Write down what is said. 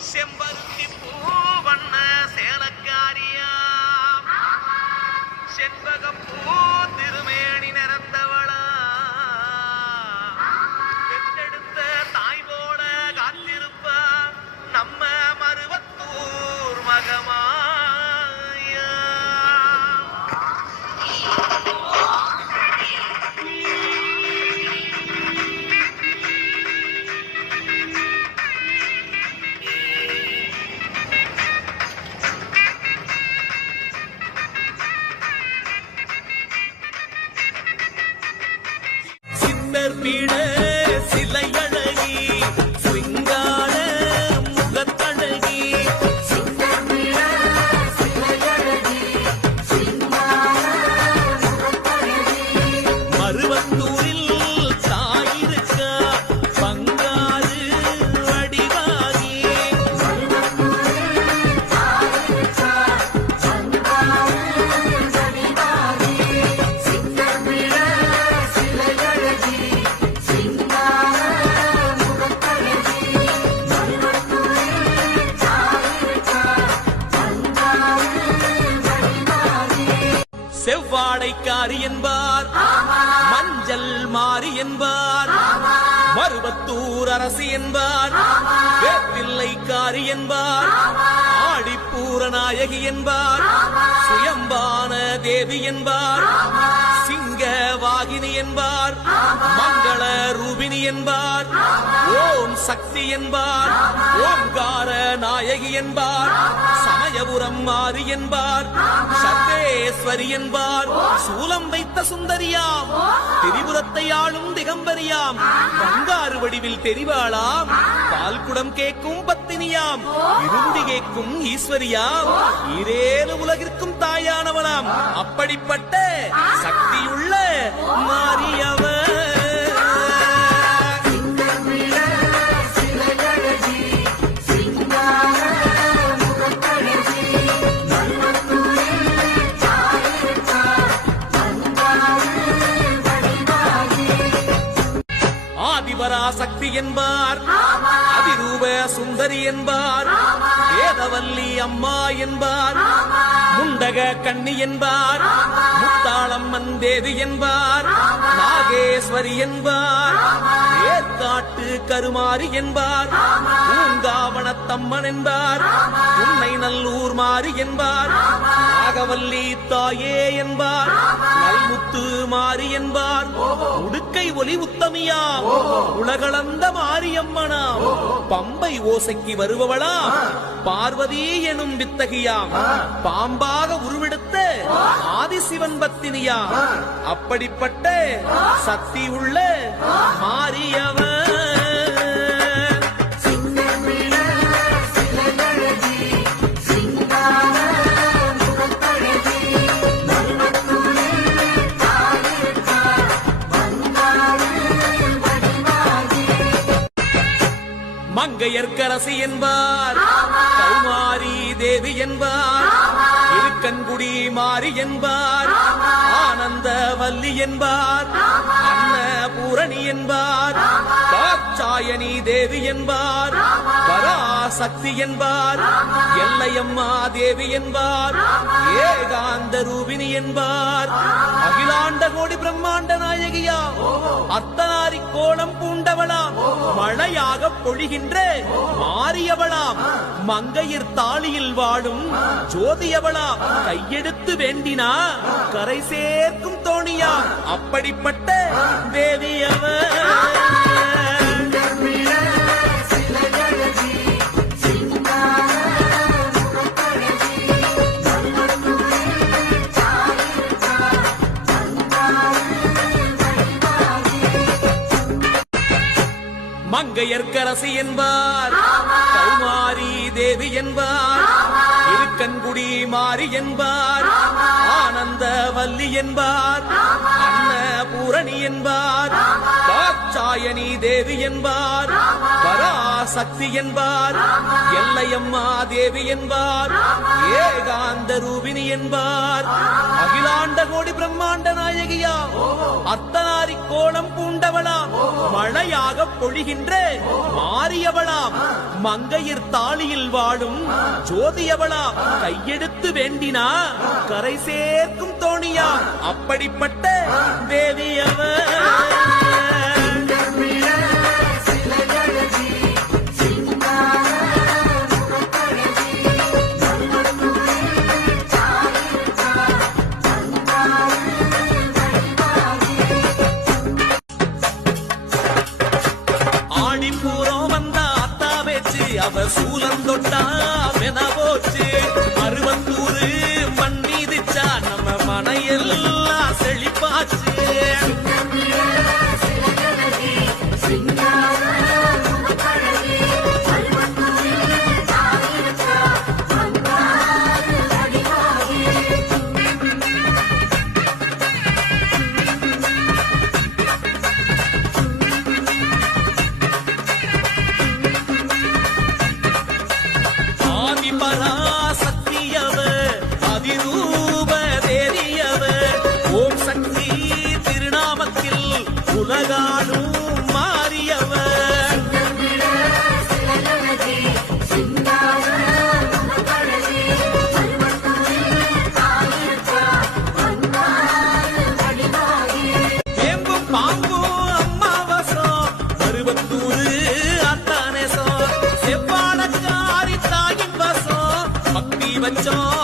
செம்பருத்தி பூ வண்ண சேலக்காரியா செண்பகம் பூ திருமேனி நிறந்தவளா பெற்றெடுத்த தாய் போல காத்திருப்பா நம்ம மருவத்தூர் மகமாயா. பீட சிலை அழகி சிங்கார முகத்தழகி மருவத்தூரில் தாயிருக்கா பங்காறு வடிவாகி செவ்வாடைக்காரி என்பார் மஞ்சள் மாறி என்பார் மருவத்தூர் அரசி என்பார் வேப்பிள்ளைக்காரி என்பார் ஆடிப்பூர நாயகி என்பார் சுயம்பான தேவி என்பார் சிங்க வாகினி என்பார் மங்கள ரூபினி என்பார் ஓம் சக்தி என்பார் ஓம்கார நாயகி என்பார் சமயபுரம் மாறி என்பார் சர்வேஸ்வரி என்பார் சூலம் வைத்த சுந்தரியாம் திரிபுரத்தை ஆளும் திகம்பரியாம் பங்காறு வடிவில் தெரிவாளாம் பால்குடம் கேட்கும் பத்தினியாம் இறுதி கேட்கும் ஈஸ்வரியாம் ஈரேழு உலகிற்கும் தாயானவளாம் அப்படிப்பட்ட சக்தியுள்ள மாரியவர். ஆதிபராசக்தி என்பார் அதிரூப சுந்தரி என்பார் வேதவல்லி அம்மா என்பார் முண்டக கண்ணி என்பார் முத்தாளம்மன் தேவி என்பார் நாகேஸ்வரி என்பார் ஏற்காட்டு கருமாரி என்பார் பூங்காவனத்தம்மன் என்பார் உன்னை நல்லூர் மாறி என்பார் நாகவல்லி தாயே என்பார் நல்முத்து மாறி என்பார் உடுக்கை ஒலி உத்தமியா உலகளந்த மாரியம்மனாம் பம்பை ஓசைக்கு வருபவளாம் பார்வதி எனும் வித்தகியாம் பாம்பாக உருவெடுத்த ஆதிசிவன் பத்தினியாம் அப்படிப்பட்ட சக்தி உள்ள மாரியவர். மங்கையர்க்கரசி என்பார் கௌமாரி தேவி என்பார் இருக்கன்குடி மாறி என்பார் ஆனந்த வல்லி என்பார் அன்னபூரணி என்பார் தாட்சாயணி தேவி என்பார் பராசக்தி என்பார் எல்லையம்மா தேவி என்பார் ஏகாந்த ரூபினி என்பார் அகிலாண்ட கோடி பிரம்மாண்ட நாயகியா அர்த்தநாரி கோலம் பூண்டவளாம் மழையாக பொழிகின்ற மாரியவளாம் மங்கையர் தாளியில் வாழும் ஜோதியவளாம் கையெடுத்து வேண்டினா கரை சேர்க்கும் தோணியா அப்படிப்பட்ட தேவியவர். மங்கையர்க்கரசி என்பார் கௌமாரி தேவி என்பார் இருக்கன்குடி மாறி என்பார் ஆனந்த வல்லி என்பார் அன்னபூரணி என்பார் தாட்சாயணி தேவி என்பார், பராசக்தி என்பார், எல்லையம்மா தேவி என்பார், ஏகாந்த ரூபினி என்பார், அகிலாண்ட கோடி பிரம்மாண்ட நாயகியா, அர்த்தநாரி கோலம் பூண்டவளாம், மழையாக பொழிகின்ற மாறியவளாம், மங்கையர் தாளியில் வாழும் ஜோதியவளாம், கையெடுத்து வேண்டினா கரை சேர்க்கும் தோணியா, அப்படிப்பட்ட தேவியவர். அவ சூலந்தொட்டா வென போச்சு, அருவந்தூரு மண் மீதிச்சா நம்ம மனையெல்லாம் செழிப்பாச்சு. உலகாடும் மாறியவர், வேம்பும் பாம்பும் அம்மாவசம், அருவத்தூரு அத்தானேசம், செவ்வாழக்காரி தாயின் வசம், பக்தி வச்சோம்